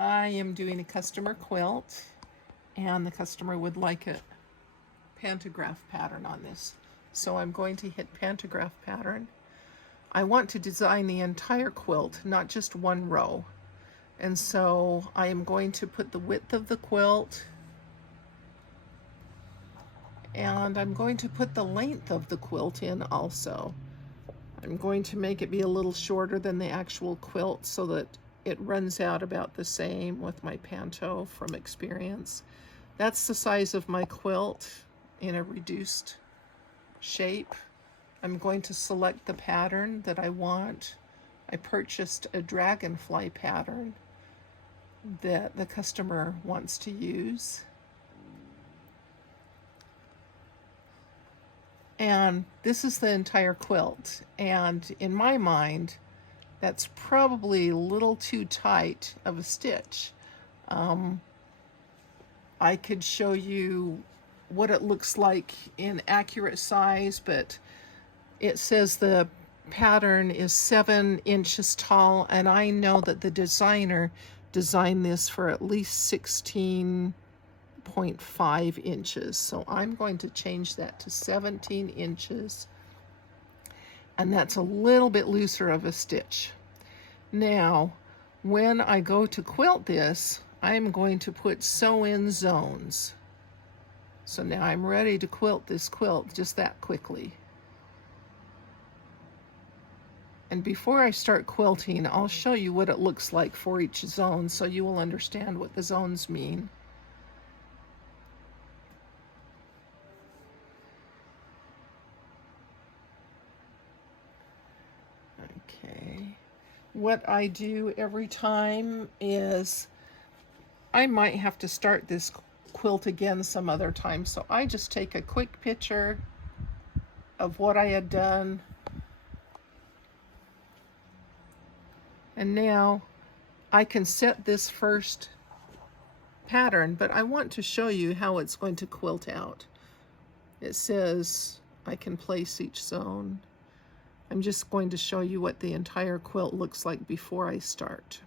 I am doing a customer quilt, and the customer would like a pantograph pattern on this. So I'm going to hit pantograph pattern. I want to design the entire quilt, not just one row. And so I am going to put the width of the quilt, and I'm going to put the length of the quilt in also. I'm going to make it be a little shorter than the actual quilt so that it runs out about the same with my Panto from experience. That's the size of my quilt in a reduced shape. I'm going to select the pattern that I want. I purchased a dragonfly pattern that the customer wants to use. And this is the entire quilt. And in my mind, that's probably a little too tight of a stitch. I could show you what it looks like in accurate size, but it says the pattern is 7 inches tall, and I know that the designer designed this for at least 16.5 inches. So I'm going to change that to 17 inches. And that's a little bit looser of a stitch. Now, when I go to quilt this, I'm going to put sew in zones. So now I'm ready to quilt this quilt just that quickly. And before I start quilting, I'll show you what it looks like for each zone so you will understand what the zones mean. Okay. What I do every time is I might have to start this quilt again some other time, so I just take a quick picture of what I had done. And now I can set this first pattern, but I want to show you how it's going to quilt out. It says I can place each zone. I'm just going to show you what the entire quilt looks like before I start.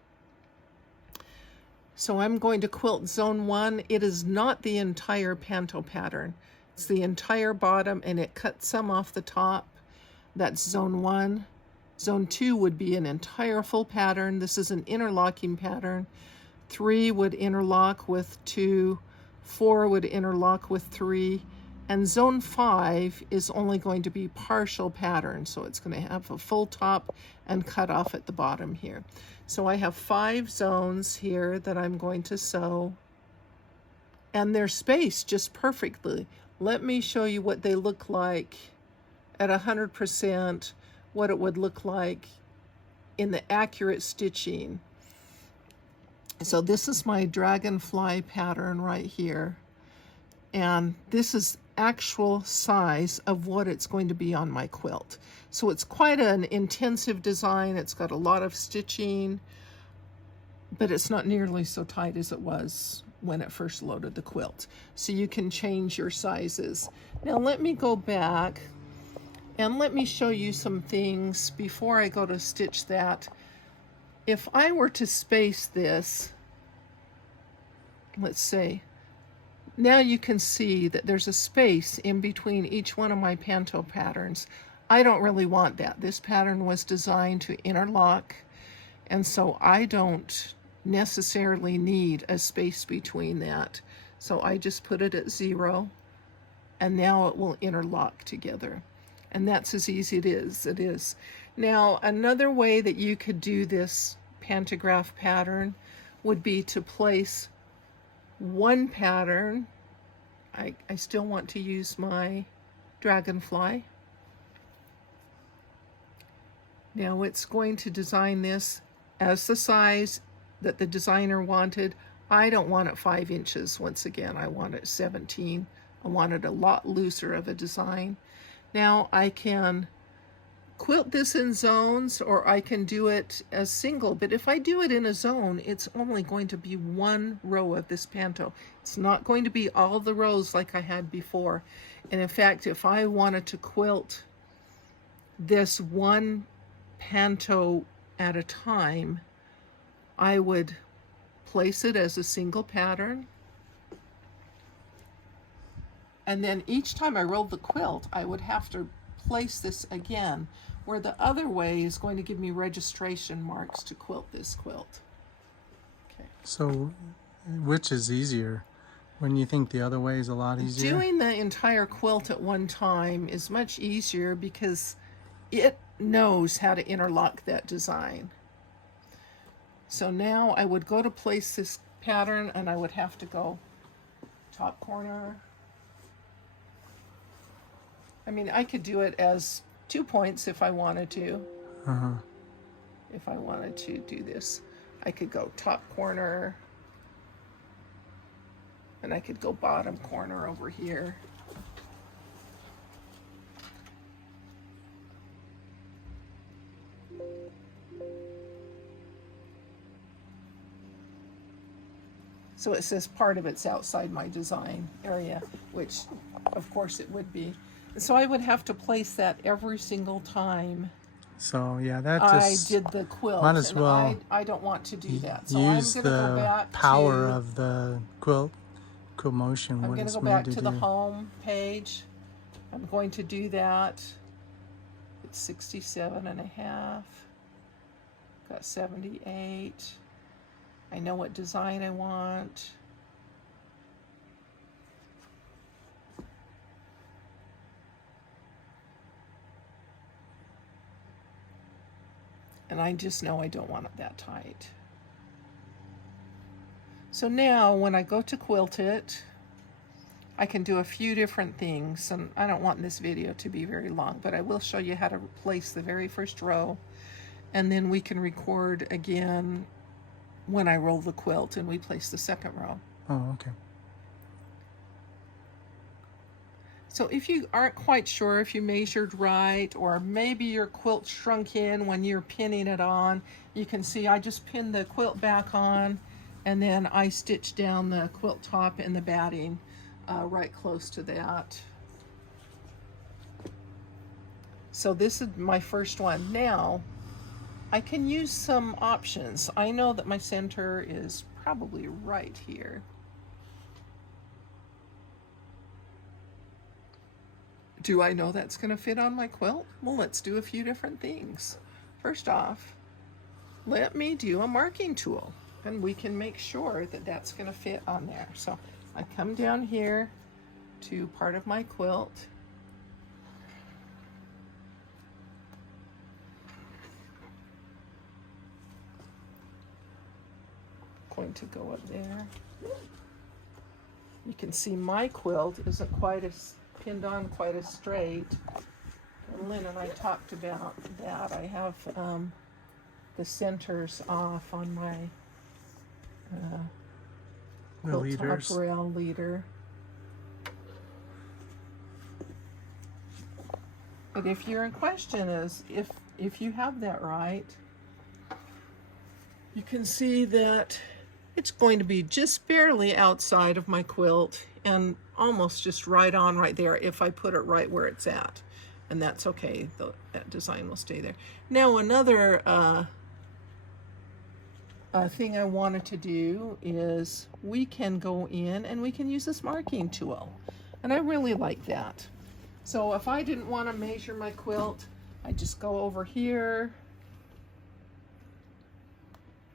So I'm going to quilt zone 1. It is not the entire Panto pattern. It's the entire bottom, and it cuts some off the top. That's zone 1. Zone 2 would be an entire full pattern. This is an interlocking pattern. 3 would interlock with 2. 4 would interlock with 3. And zone 5 is only going to be partial pattern. So it's going to have a full top and cut off at the bottom here. So I have 5 zones here that I'm going to sew. And they're spaced just perfectly. Let me show you what they look like at 100%, what it would look like in the accurate stitching. So this is my dragonfly pattern right here. And this is actual size of what it's going to be on my quilt. So it's quite an intensive design. It's got a lot of stitching, but it's not nearly so tight as it was when it first loaded the quilt. So you can change your sizes. Now let me go back and let me show you some things before I go to stitch that. If I were to space this, let's say, now you can see that there's a space in between each one of my Panto patterns. I don't really want that. This pattern was designed to interlock, and so I don't necessarily need a space between that. So I just put it at 0, and now it will interlock together. And that's as easy as it is. Now, another way that you could do this pantograph pattern would be to place one pattern. I still want to use my dragonfly. Now it's going to design this as the size that the designer wanted. I don't want it 5 inches. Once again, I want it 17. I want it a lot looser of a design. Now I can quilt this in zones, or I can do it as single, but if I do it in a zone, it's only going to be one row of this Panto. It's not going to be all the rows like I had before. And in fact, if I wanted to quilt this one Panto at a time, I would place it as a single pattern. And then each time I rolled the quilt, I would have to place this again, where the other way is going to give me registration marks to quilt this quilt. Okay. So which is easier? When you think the other way is a lot easier? Doing the entire quilt at one time is much easier because it knows how to interlock that design. So now I would go to place this pattern and I would have to go top corner. I mean, I could do it as 2 points if I wanted to. If I wanted to do this, I could go top corner, and I could go bottom corner over here. So it says part of it's outside my design area, which of course it would be. So I would have to place that every single time. So yeah, that just I did the quilt. might as well. And I don't want to do that. So use I'm going to go the back power to, of the QuiltMotion. I'm What going to it's go made back to to the do. home page. I'm going to do that. It's 67 and a half. Got 78. I know what design I want. And I just know I don't want it that tight. So now when I go to quilt it, I can do a few different things. And I don't want this video to be very long, but I will show you how to place the very first row. And then we can record again when I roll the quilt and we place the second row. Oh, okay. So if you aren't quite sure if you measured right, or maybe your quilt shrunk in when you're pinning it on, you can see I just pinned the quilt back on, and then I stitched down the quilt top and the batting right close to that. So this is my first one. Now, I can use some options. I know that my center is probably right here. Do I know that's going to fit on my quilt? Well, let's do a few different things. First off, let me do a marking tool, and we can make sure that that's going to fit on there. So I come down here to part of my quilt. Going to go up there. You can see my quilt isn't quite as pinned on quite as straight. And Lynn and I talked about that. I have the centers off on my quilt top rail leader. But if your question is if you have that right, you can see that it's going to be just barely outside of my quilt and almost just right on right there if I put it right where it's at. And that's okay, that design will stay there. Now another thing I wanted to do is we can go in and we can use this marking tool. And I really like that. So if I didn't want to measure my quilt, I just go over here.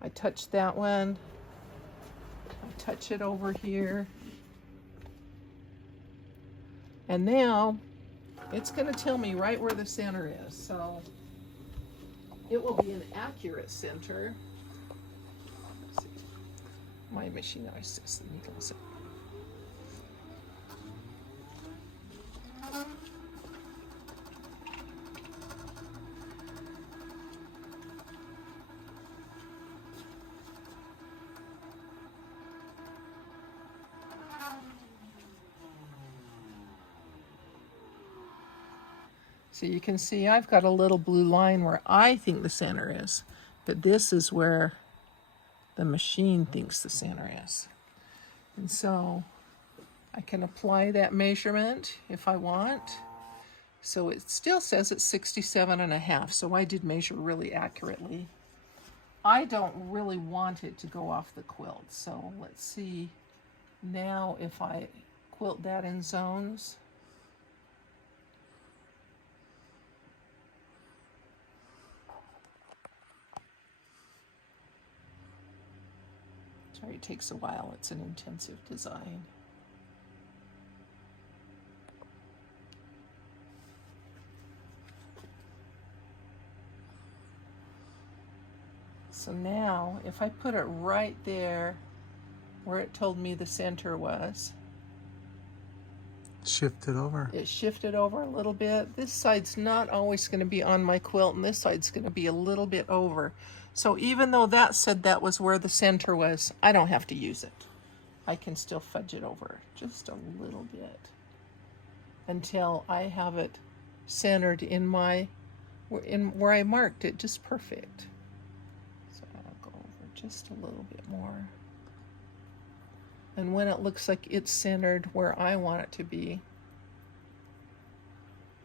I touch that one. I touch it over here. And now it's going to tell me right where the center is. So it will be an accurate center. Let's see. My machine always says the needles. So you can see I've got a little blue line where I think the center is, but this is where the machine thinks the center is. And so I can apply that measurement if I want. So it still says it's 67 and a half, so I did measure really accurately. I don't really want it to go off the quilt. So let's see now if I quilt that in zones. Sorry, it takes a while. It's an intensive design. So now, if I put it right there where it told me the center was, Shift it over. it shifted over a little bit. This side's not always going to be on my quilt, and this side's going to be a little bit over. So even though that said that was where the center was, I don't have to use it. I can still fudge it over just a little bit until I have it centered in where I marked it, just perfect. So I'll go over just a little bit more. And when it looks like it's centered where I want it to be,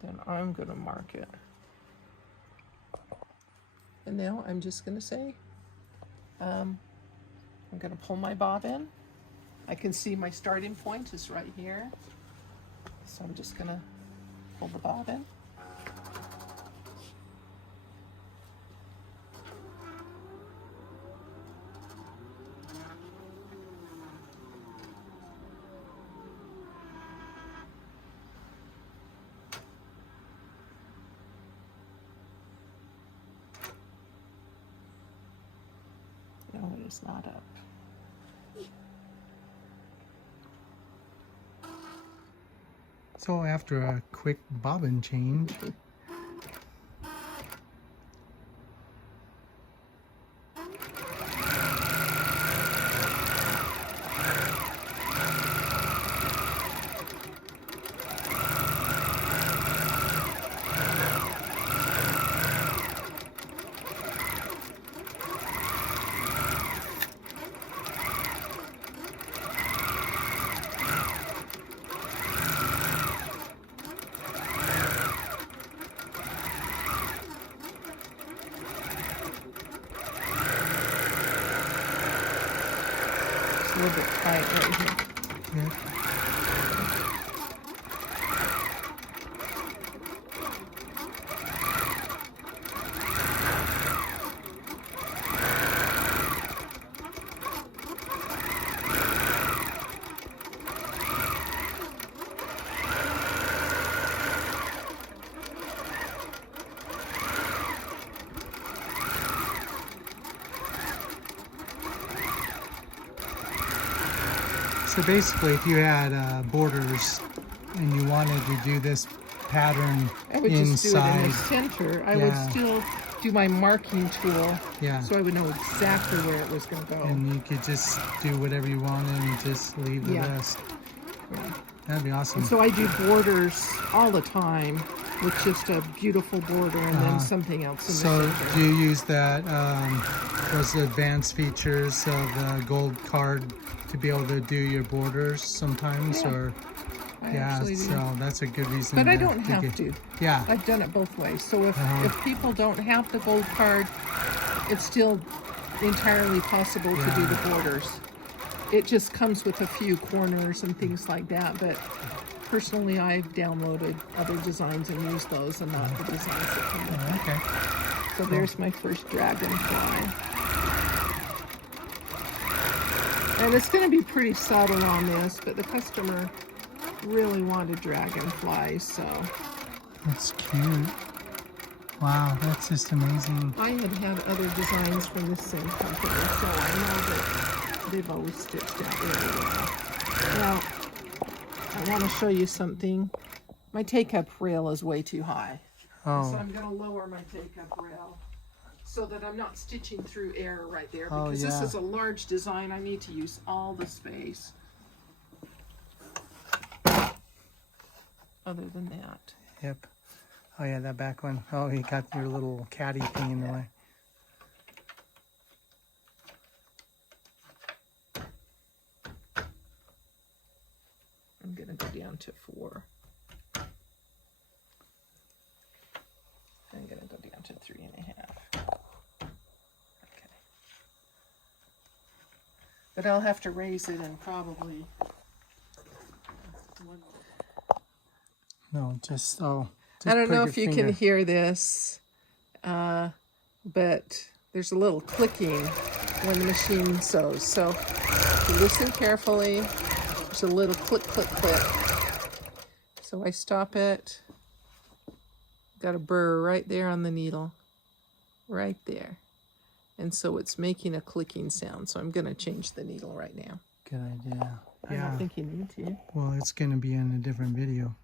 then I'm going to mark it. And now I'm just going to say, I'm going to pull my bobbin. I can see my starting point is right here. So I'm just going to pull the bobbin. No, it is not up. So after a quick bobbin change, A little bit tight right here. yeah. So basically, if you had borders and you wanted to do this pattern I would just do it in inside, the center. I Yeah. would still do my marking tool, yeah, so I would know exactly where it was going to go. and you could just do whatever you wanted and just leave the Yeah. rest. Yeah. That'd be awesome. And so I do borders all the time with just a beautiful border and then something else in So the center. do you use that, those advanced features of the gold card to be able to do your borders sometimes? Yeah, Or I yeah, actually do. so that's a good reason. But I to don't have get- to. Yeah, I've done it both ways. So if people don't have the gold card, it's still entirely possible to do the borders. It just comes with a few corners and things like that. But personally, I've downloaded other designs and used those and not the designs that come with it. okay. So there's my first dragonfly. And it's going to be pretty subtle on this, but the customer really wanted dragonflies, so That's cute. Wow, that's just amazing. I had other designs from the same company, so I know that they've always stitched out really well. Now, I want to show you something. My take-up rail is way too high. So Oh, I'm going to lower my take-up rail so that I'm not stitching through air right there, Oh, because this yeah. is a large design. I need to use all the space. Other than that. yep. Oh yeah, that back one. Oh, you got your little caddy thing in the way. I'm going to go down to 4. I'm going to go down to 3.5. Okay. But I'll have to raise it and probably... No, just, oh. I don't put know your if you finger. can hear this, but there's a little clicking when the machine sews. So if you listen carefully, there's a little click, click, click. So I stop it. Got a burr right there on the needle, right there. And so it's making a clicking sound. So I'm going to change the needle right now. Good idea. I don't think you need to. Well, it's going to be in a different video.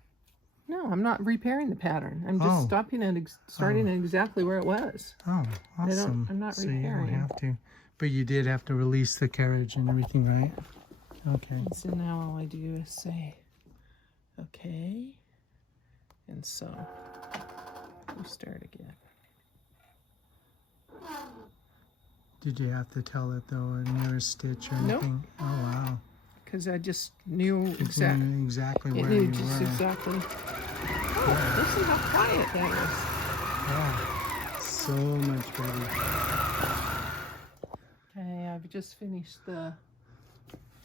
No, I'm not repairing the pattern. I'm just stopping it, starting it exactly where it was. Oh, awesome. I'm not so you repairing. don't have to. But you did have to release the carriage and everything, right? Okay. And so now all I do is say, okay. And so we start again. Did you have to tell it, though, a nearest stitch or anything? Nope. Oh, wow. Because I just knew Knew exactly it where knew you just were. exactly. Oh, listen how quiet that is. Yeah. So much better. Okay, I've just finished the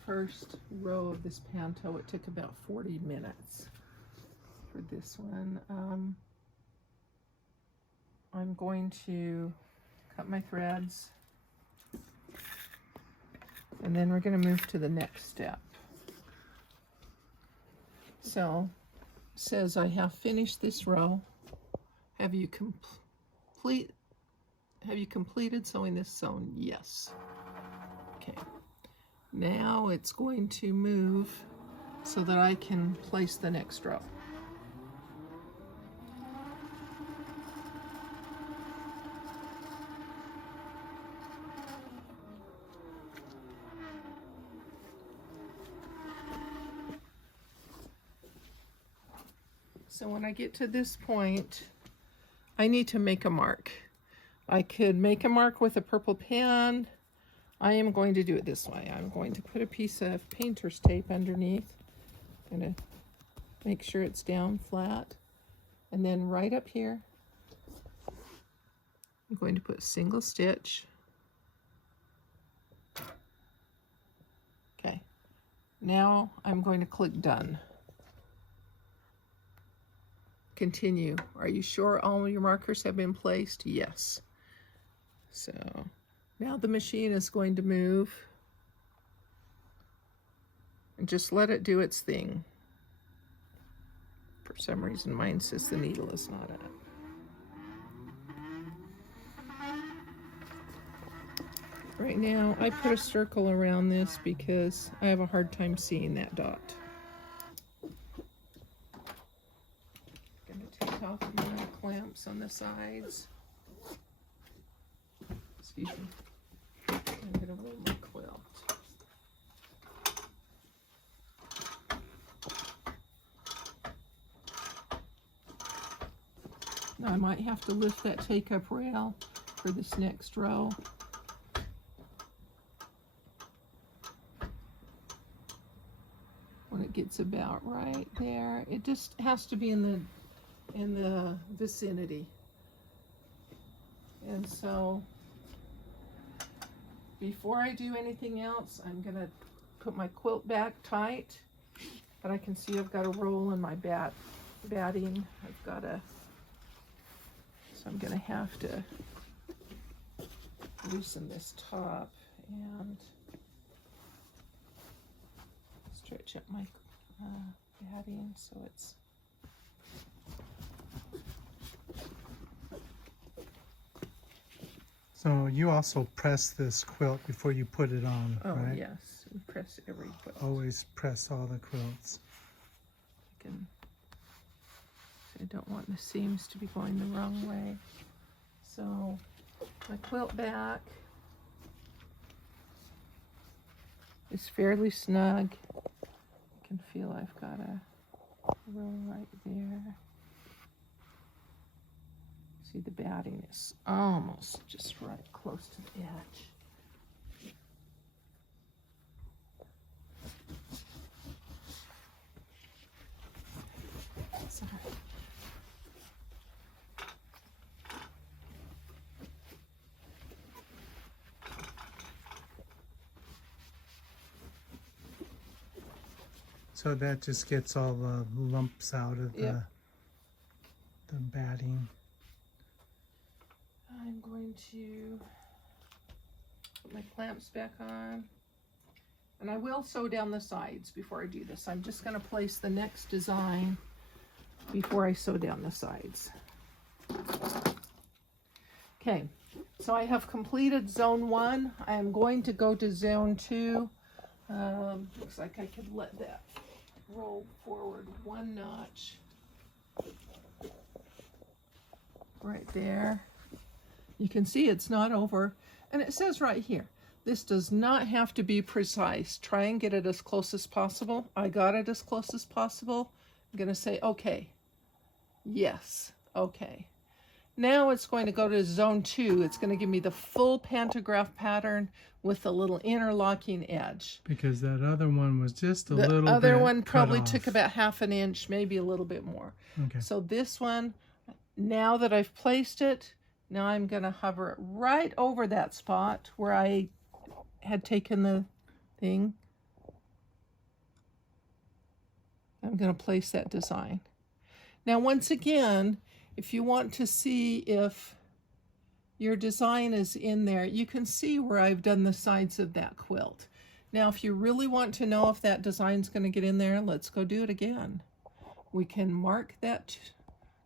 first row of this panto. It took about 40 minutes for this one. I'm going to cut my threads, and then we're going to move to the next step. So it says I have finished this row. Have you completed sewing this zone? Yes. Okay. Now it's going to move so that I can place the next row. So when I get to this point, I need to make a mark. I could make a mark with a purple pen. I am going to do it this way. I'm going to put a piece of painter's tape underneath. I'm going to make sure it's down flat. And then right up here, I'm going to put a single stitch. Okay. Now I'm going to click done. Continue. Are you sure all your markers have been placed? Yes. So now the machine is going to move, and just let it do its thing. For some reason mine says the needle is not up. Right now I put a circle around this because I have a hard time seeing that dot. Off my clamps on the sides. Excuse me. I'm going to roll my quilt. Now I might have to lift that take-up rail for this next row. When it gets about right there, it just has to be in the vicinity. And so before I do anything else, I'm gonna put my quilt back tight, but I can see I've got a roll in my batting. So I'm gonna have to loosen this top and stretch up my batting so it's So you also press this quilt before you put it on, oh, right? yes, we press every quilt. Always press all the quilts. I don't want the seams to be going the wrong way. So my quilt back is fairly snug. I can feel I've got a row right there. See, the batting is almost just right close to the edge. Sorry. So that just gets all the lumps out of Yep. the batting. I'm going to put my clamps back on. And I will sew down the sides before I do this. I'm just going to place the next design before I sew down the sides. Okay, so I have completed zone 1. I am going to go to zone 2. Looks like I could let that roll forward 1 notch. Right there. You can see it's not over. And it says right here, this does not have to be precise. Try and get it as close as possible. I got it as close as possible. I'm going to say, okay. Yes. Okay. Now it's going to go to zone 2. It's going to give me the full pantograph pattern with a little interlocking edge. Because that other one was just a little bit The other one cut probably off. took about 1/2 inch, maybe a little bit more. Okay. So this one, now that I've placed it, now I'm going to hover it right over that spot where I had taken the thing. I'm going to place that design. Now, once again, if you want to see if your design is in there, you can see where I've done the sides of that quilt. Now, if you really want to know if that design's going to get in there, let's go do it again. We can mark that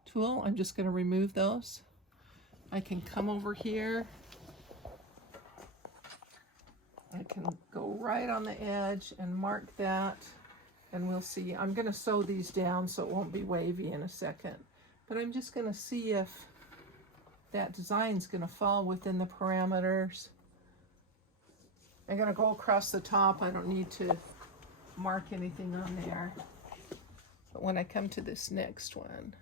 tool. I'm just going to remove those. I can come over here. I can go right on the edge and mark that, and we'll see. I'm going to sew these down so it won't be wavy in a second. But I'm just going to see if that design's going to fall within the parameters. I'm going to go across the top. I don't need to mark anything on there. But when I come to this next one,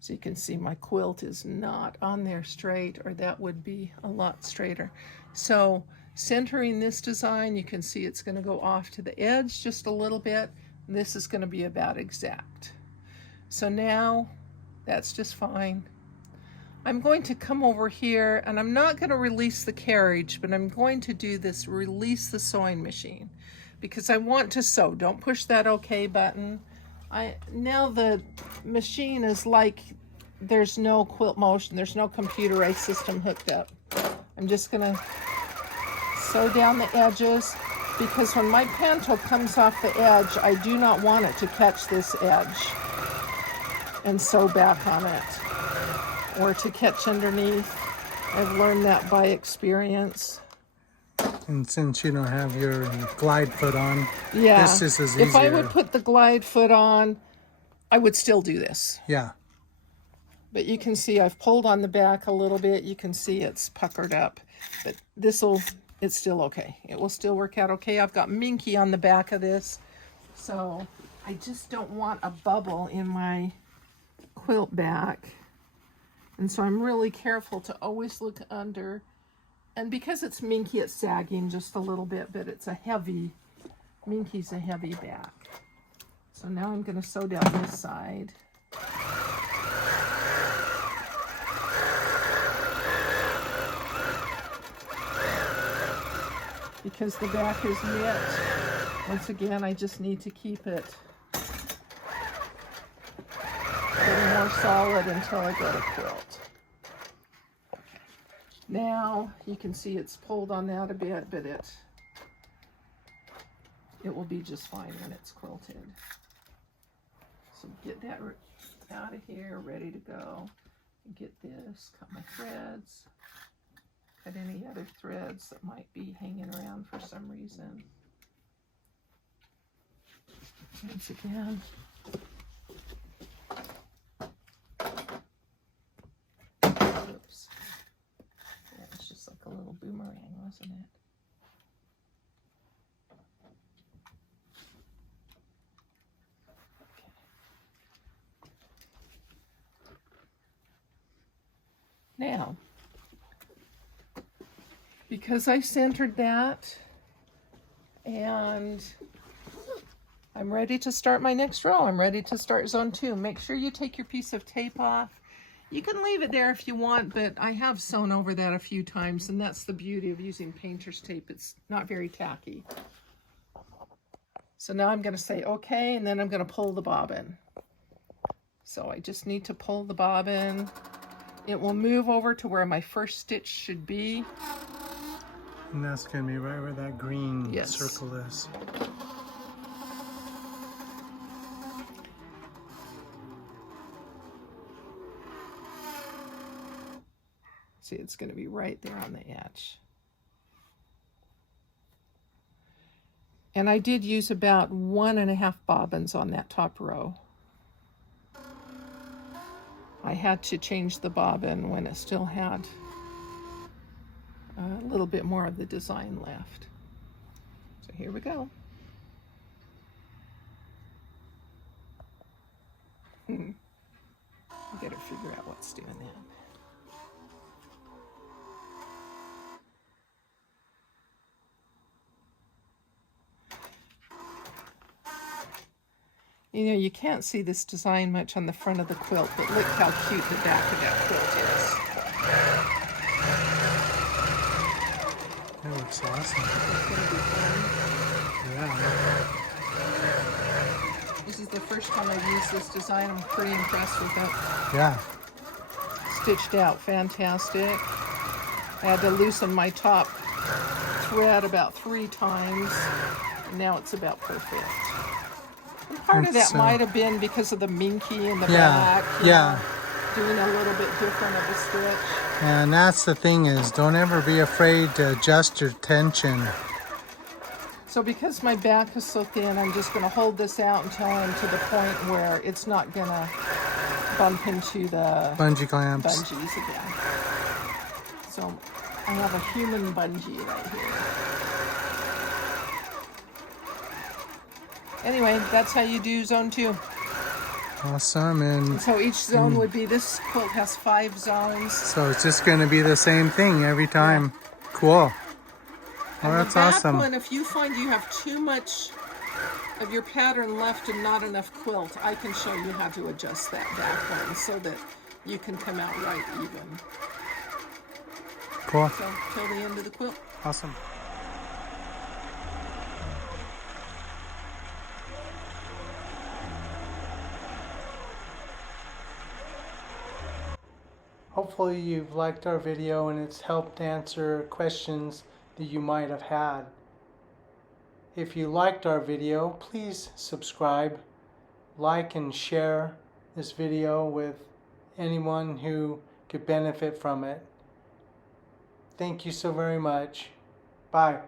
so you can see my quilt is not on there straight, or that would be a lot straighter. So centering this design, you can see it's going to go off to the edge just a little bit. This is going to be about exact. So now that's just fine. I'm going to come over here, and I'm not going to release the carriage, but I'm going to do this release the sewing machine because I want to sew. Don't push that OK button. Now the machine is like there's no QuiltMotion, there's no computerized system hooked up. I'm just going to sew down the edges because when my Panto comes off the edge, I do not want it to catch this edge and sew back on it, or to catch underneath. I've learned that by experience. And since you don't have your glide foot on, Yeah, this just is easier. if I would put the glide foot on, I would still do this. Yeah. But you can see I've pulled on the back a little bit. You can see it's puckered up. But it's still okay. It will still work out okay. I've got Minky on the back of this. So I just don't want a bubble in my quilt back. And so I'm really careful to always look under. And because it's Minky, it's sagging just a little bit, but it's a heavy, Minky's a heavy back. So now I'm going to sew down this side. Because the back is knit. Once again, I just need to keep it getting more solid until I go to quilt. Now you can see it's pulled on that a bit, but it will be just fine when it's quilted. So get that out of here, ready to go. Get this, cut my threads, cut any other threads that might be hanging around for some reason. Once again. Oops. That was just like a little boomerang, wasn't it? Okay. Now, because I centered that and I'm ready to start my next row. I'm ready to start zone 2. Make sure you take your piece of tape off. You can leave it there if you want, but I have sewn over that a few times, and that's the beauty of using painter's tape. It's not very tacky. So now I'm going to say okay, and then I'm going to pull the bobbin. So I just need to pull the bobbin. It will move over to where my first stitch should be. And that's going to be right where that green Yes. circle is. See, it's going to be right there on the edge. And I did use about 1.5 bobbins on that top row. I had to change the bobbin when it still had a little bit more of the design left. So here we go. I gotta figure out what's doing that. You know, you can't see this design much on the front of the quilt, but look how cute the back of that quilt is. That looks awesome. It's gonna be fun. Yeah. This is the first time I've used this design. I'm pretty impressed with it. Yeah. Stitched out fantastic. I had to loosen my top thread about 3 times. And now it's about perfect. And part of that might have been because of the minky in the back. Yeah. Doing a little bit different of a stitch. And that's the thing is, don't ever be afraid to adjust your tension. So because my back is so thin, I'm just going to hold this out until I'm to the point where it's not going to bump into the Bungee clamps. bungees again. So I have a human bungee right here. Anyway, that's how you do zone 2. Awesome. And So each zone would be, this quilt has 5 zones. so it's just going to be the same thing every time. Cool. Oh, And that's the back awesome. one, if you find you have too much of your pattern left and not enough quilt, I can show you how to adjust that back one so that you can come out right even. Cool. So till the end of the quilt. Awesome. Hopefully you've liked our video and it's helped answer questions that you might have had. If you liked our video, please subscribe, like and share this video with anyone who could benefit from it. Thank you so very much. Bye.